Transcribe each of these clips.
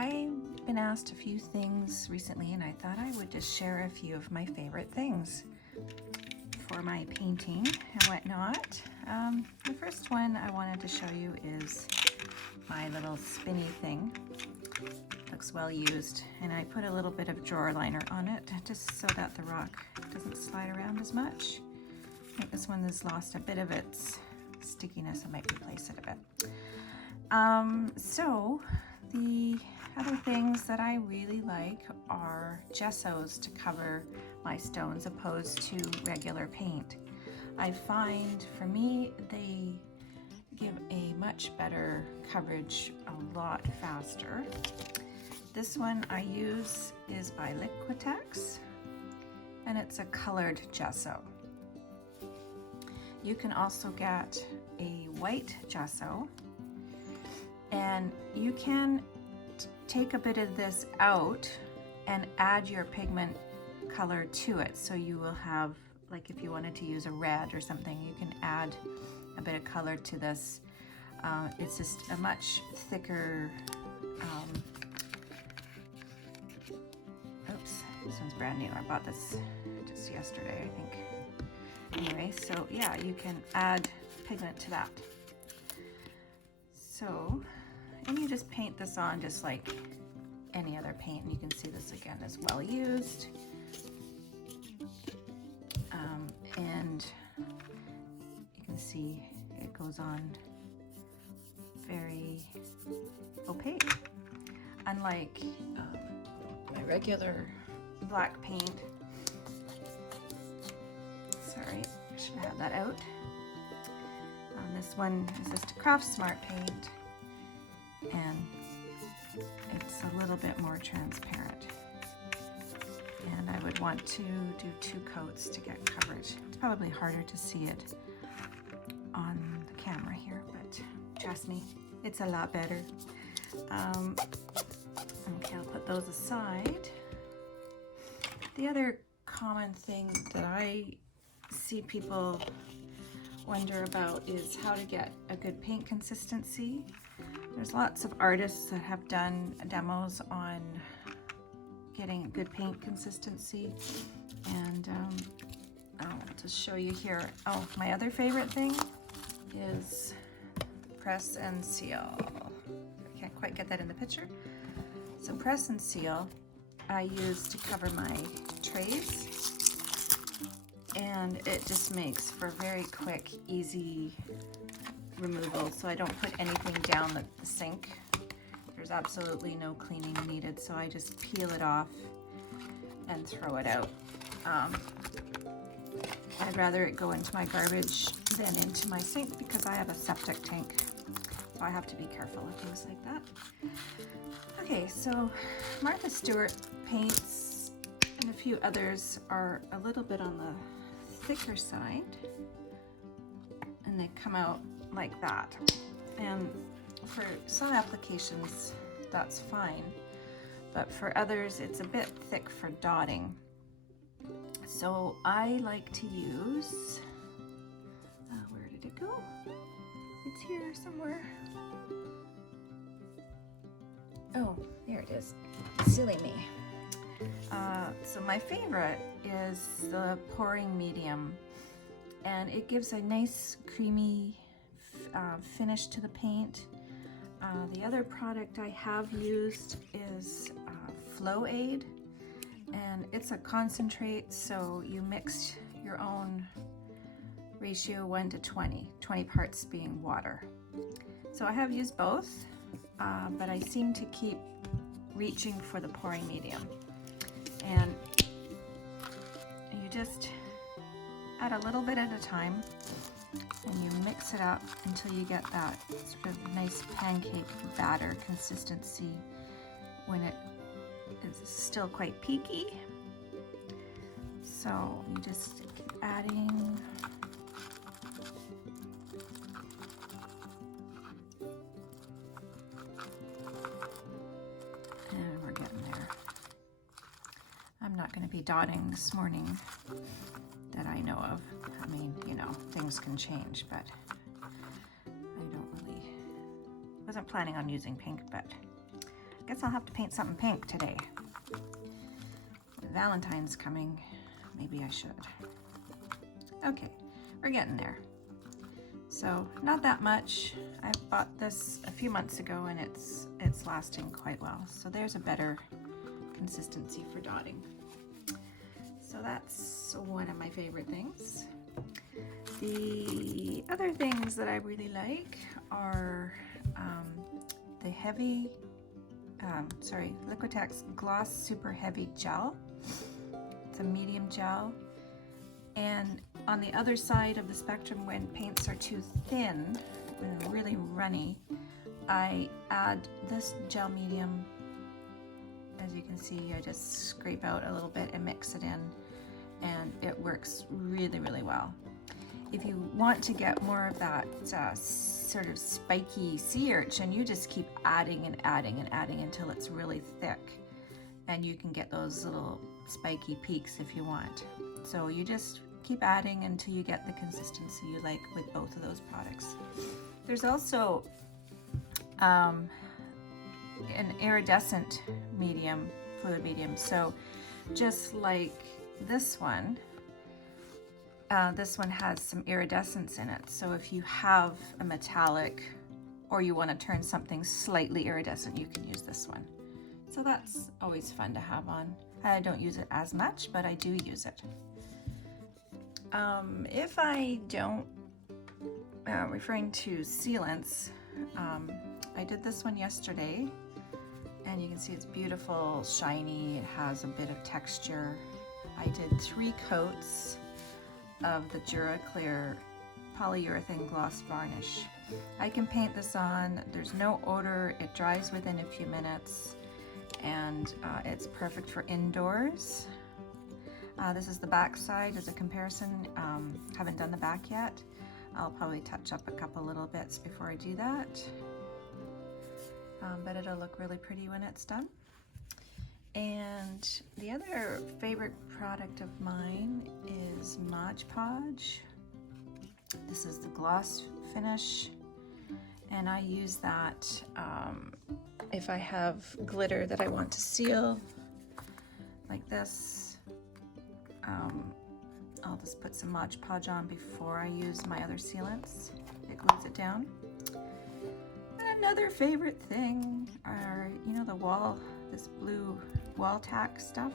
I've been asked a few things recently, and I thought I would just share a few of my favorite things for my painting and whatnot. The first one I wanted to show you is my little spinny thing. Looks well used, and I put a little bit of drawer liner on it just so that the rock doesn't slide around as much. I think this one has lost a bit of its stickiness. I might replace it a bit. So the other things that I really like are gessos to cover my stones opposed to regular paint. I find for me they give a much better coverage a lot faster. This one I use is by Liquitex, and it's a colored gesso. You can also get a white gesso, and you can take a bit of this out and add your pigment color to it. So you will have, like if you wanted to use a red or something, you can add a bit of color to this. It's just a much thicker, oops, this one's brand new. I bought this just yesterday, I think. Anyway, so yeah, you can add pigment to that. So, and you just paint this on just like any other paint. And you can see this again is well used. And you can see it goes on very opaque. Unlike my regular black paint. Sorry, I should have that out. This one is just a Craft Smart paint, and it's a little bit more transparent. And I would want to do 2 coats to get coverage. It's probably harder to see it on the camera here, but trust me, it's a lot better. Okay, I'll put those aside. The other common thing that I see people wonder about is how to get a good paint consistency. There's lots of artists that have done demos on getting good paint consistency, and I'll just show you here. Oh, my other favorite thing is press and seal. I can't quite get that in the picture. So press and seal I use to cover my trays, and it just makes for very quick, easy removal. So I don't put anything down the sink. There's absolutely no cleaning needed, so I just peel it off and throw it out. I'd rather it go into my garbage than into my sink because I have a septic tank, so I have to be careful of things like that. Okay, so Martha Stewart paints and a few others are a little bit on the thicker side, and they come out like that. And for some applications that's fine, but for others it's a bit thick for dotting. So I like to use, where did it go? It's here somewhere. Oh, there it is. Silly me. So my favorite is the pouring medium, and it gives a nice creamy finish to the paint. The other product I have used is Flow Aid, and it's a concentrate, so you mix your own ratio 1 to 20, 20 parts being water. So I have used both, but I seem to keep reaching for the pouring medium. And you just add a little bit at a time, and you mix it up until you get that sort of nice pancake batter consistency when it is still quite peaky. So you just keep adding. And we're getting there. I'm not going to be dotting this morning that I know of. I mean, you know, things can change, but I wasn't planning on using pink, but guess I'll have to paint something pink today. Valentine's coming. Maybe I should. Okay, we're getting there. So not that much. I bought this a few months ago and it's lasting quite well. So there's a better consistency for dotting. So that's one of my favorite things. The other things that I really like are the Liquitex Gloss Super Heavy Gel. It's a medium gel. And on the other side of the spectrum, when paints are too thin and really runny, I add this gel medium. As you can see, I just scrape out a little bit and mix it in, and it works really, really well. If you want to get more of that sort of spiky sea urchin, you just keep adding and adding and adding until it's really thick, and you can get those little spiky peaks if you want. So you just keep adding until you get the consistency you like with both of those products. There's also an iridescent medium, fluid medium. So just like this one has some iridescence in it. So if you have a metallic or you want to turn something slightly iridescent, you can use this one. So that's always fun to have on. I don't use it as much, but I do use it. If I don't, referring to sealants, I did this one yesterday, and you can see it's beautiful, shiny, it has a bit of texture. I did 3 coats of the DuraClear polyurethane gloss varnish. I can paint this on, there's no odor, it dries within a few minutes, and it's perfect for indoors. This is the back side as a comparison. Haven't done the back yet. I'll probably touch up a couple little bits before I do that. But it'll look really pretty when it's done. And the other favorite product of mine is Mod Podge. This is the gloss finish, and I use that if I have glitter that I want to seal, like this. I'll just put some Mod Podge on before I use my other sealants. It glues it down. And another favorite thing are, you know, this blue wall tack stuff.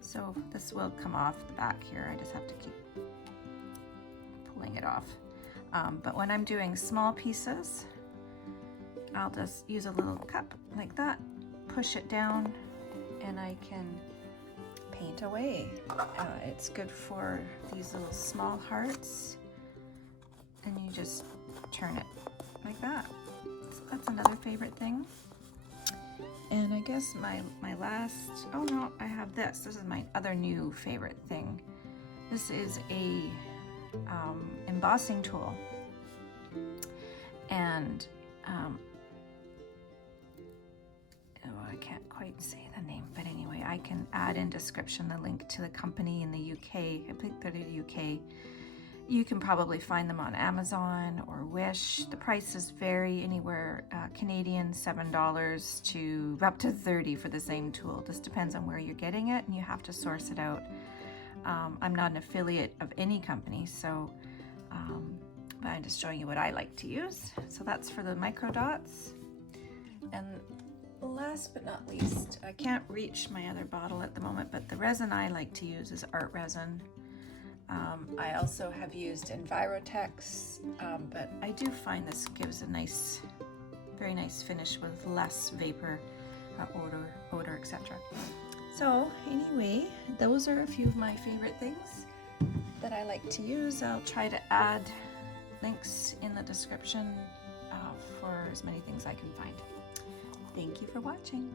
So this will come off the back here. I just have to keep pulling it off. But when I'm doing small pieces, I'll just use a little cup like that, push it down, and I can paint away. It's good for these little small hearts, and you just turn it like that. So that's another favorite thing. And I guess my last, oh no, I have this. This is my other new favorite thing. This is a embossing tool, and I can't quite say the name, but anyway, I can add in description the link to the company in the UK. I think they're in the UK. You can probably find them on Amazon or Wish. The prices vary anywhere Canadian $7 to up to $30 for the same tool. This depends on where you're getting it, and you have to source it out. I'm not an affiliate of any company, so but I'm just showing you what I like to use. So that's for the micro dots. And last but not least, I can't reach my other bottle at the moment, but the resin I like to use is art resin. I also have used Envirotex, but I do find this gives a nice, very nice finish with less vapor, odor, etc. So anyway, those are a few of my favorite things that I like to use. I'll try to add links in the description for as many things I can find. Thank you for watching.